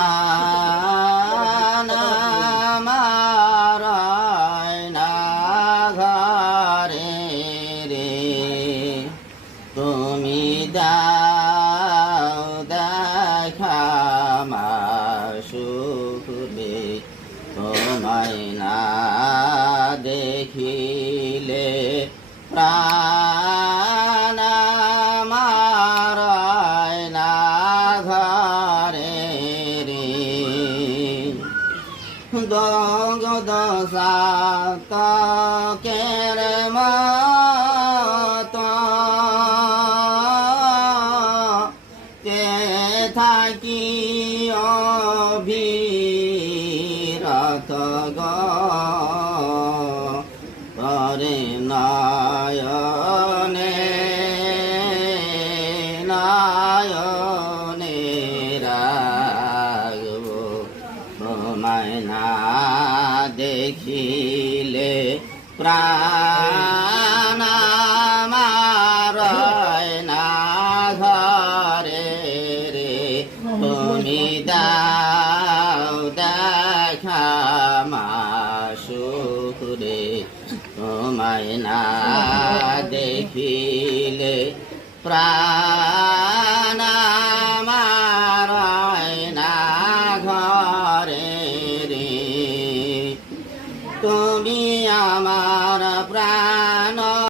প্রাণ আমার না ঘরে রে তুমি দাও দেখা আমার সুখ রে তোমায় না দেখিলে প্রাণ আমার না ঘরে রে দশা কের মত কে থাকি অবিরত করে নয়নে নয়নে রাগব তোমায় না দেখিলে প্রাণ আমার না ঘরে রে তুমি দাও দেখা সুখ রে তোমায় না দেখিলে প্রাণ